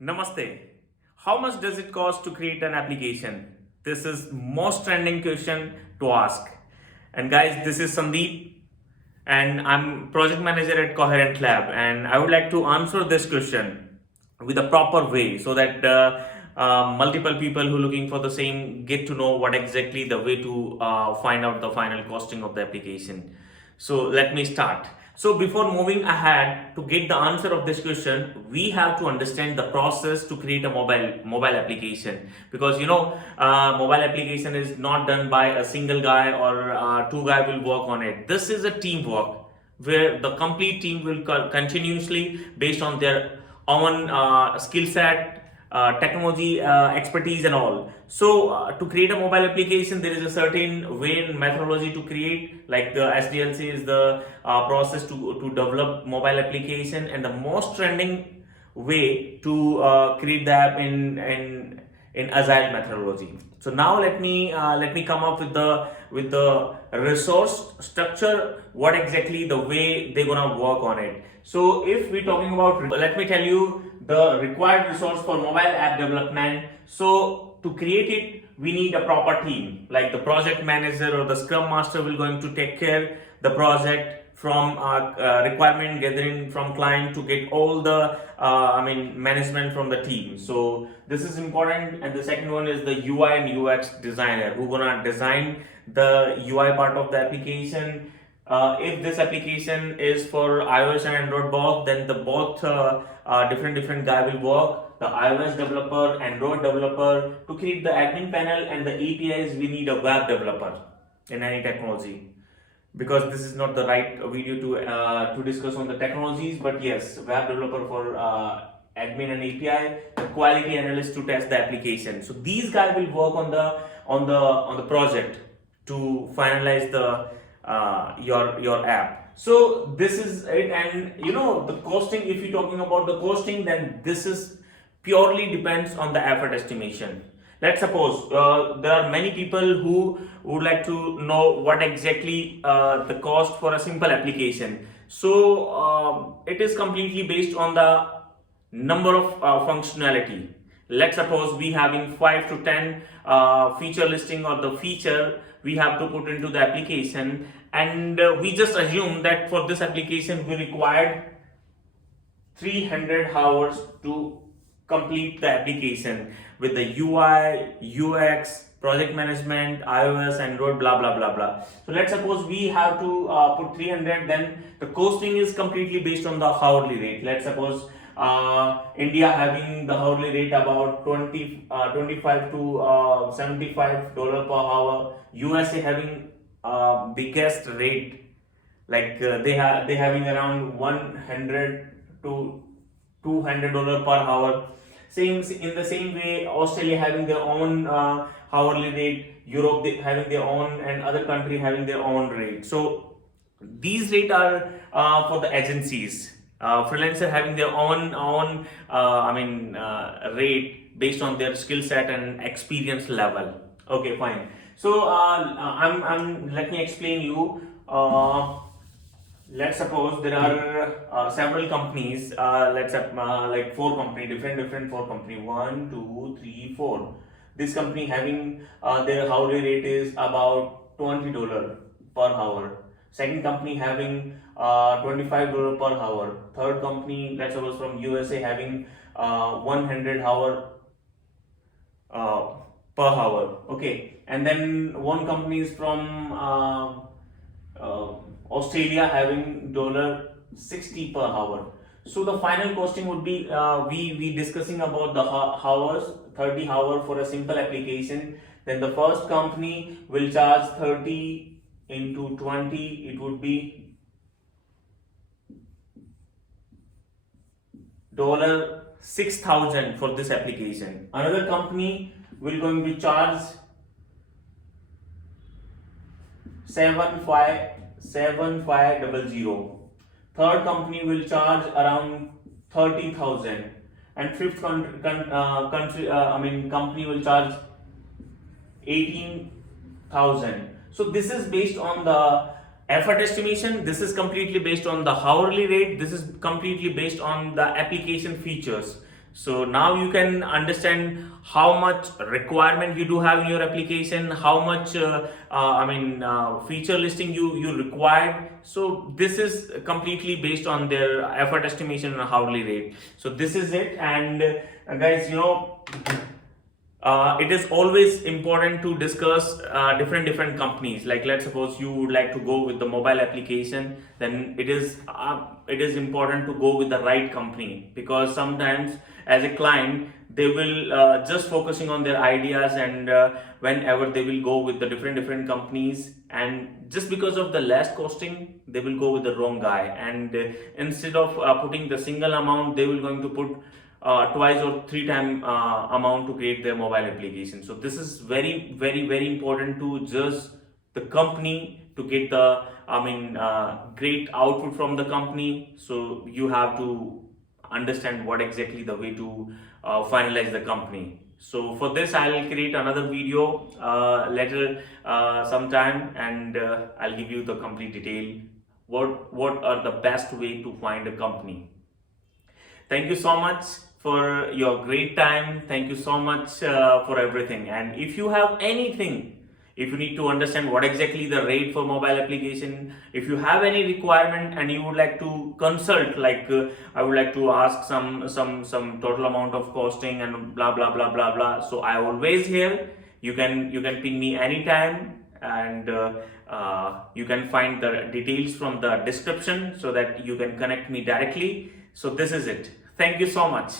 Namaste. How much does it cost to create an application? This is most trending question to ask. And guys, this is Sandeep and I'm project manager at Coherent Lab and I would like to answer this question with a proper way so that multiple people who are looking for the same get to know what exactly the way to find out the final costing of the application. So let me start. So before moving ahead to get the answer of this question, we have to understand the process to create a mobile application because mobile application is not done by a single guy or two guy will work on it. This is a teamwork where the complete team will continuously based on their own skill set, technology expertise and all. So to create a mobile application there is a certain way and methodology to create, like the SDLC is the process to develop mobile application, and the most trending way to create the app in agile methodology. So now let me come up with the resource structure, what exactly the way they're gonna work on it. So if we're talking about, let me tell you the required resource for mobile app development. So to create it we need a proper team, like the project manager or the scrum master will going to take care the project from requirement gathering from client to get all the management from the team. So this is important. And the second one is the UI and UX designer who gonna design the UI part of the application. If this application is for iOS and Android both, then the both different guy will work. The iOS developer, Android developer. To create the admin panel and the APIs, we need a web developer in any technology, because this is not the right video to discuss on the technologies. But yes, web developer for admin and API, the quality analyst to test the application. So these guys will work on the project to finalize the your app. So this is it. And the costing, if you're talking about the costing, then this is purely depends on the effort estimation. Let's suppose there are many people who would like to know what exactly the cost for a simple application. So it is completely based on the number of functionality. Let's suppose we having 5 to 10 feature listing or the feature we have to put into the application, and we just assume that for this application we required 300 hours to complete the application with the UI, UX, project management, iOS, Android, blah blah blah blah. So let's suppose we have to put 300, then the costing is completely based on the hourly rate. Let's suppose India having the hourly rate about 25 to $75 per hour. USA having biggest rate, like they having around 100 to $200 per hour. Same in the same way, Australia having their own hourly rate, Europe having their own, and other country having their own rate. So these rates are for the agencies. Freelancer having their own rate based on their skill set and experience level. Okay, fine. So I'm let me explain you. Let's suppose there are several companies. Let's have like 4 company, different 4 company. 1, 2, 3, 4. This company having their hourly rate is about $20 per hour. Second company having $25 per hour. Third company, let's suppose from USA, having 100 hour per hour. Okay, and then one company is from Australia having $60 per hour. So the final costing would be we discussing about the hours, 30 hour for a simple application. Then the first company will charge 30 into 20, it would be $6,000 for this application. Another company will going to charge 7500. Third company will charge around 30,000, and fifth company will charge 18,000. So this is based on the effort estimation. This is completely based on the hourly rate. This is completely based on the application features. So now you can understand how much requirement you do have in your application, how much feature listing you required. So this is completely based on their effort estimation and hourly rate. So this is it. And guys, it is always important to discuss different companies. Like, let's suppose you would like to go with the mobile application, then it is important to go with the right company, because sometimes as a client they will just focusing on their ideas, and whenever they will go with the different companies, and just because of the less costing they will go with the wrong guy, and instead of putting the single amount, they will going to put twice or three time amount to create their mobile application. So this is very important to judge the company to get the great output from the company. So you have to understand what exactly the way to finalize the company. So for this I'll create another video later sometime, and I'll give you the complete detail what are the best way to find a company. Thank you so much for your great time. Thank you so much for everything. And if you have anything, if you need to understand what exactly the rate for mobile application, if you have any requirement and you would like to consult, like I would like to ask some total amount of costing and blah blah blah blah blah. So I always here. You can ping me anytime, and you can find the details from the description so that you can connect me directly. So this is it. Thank you so much.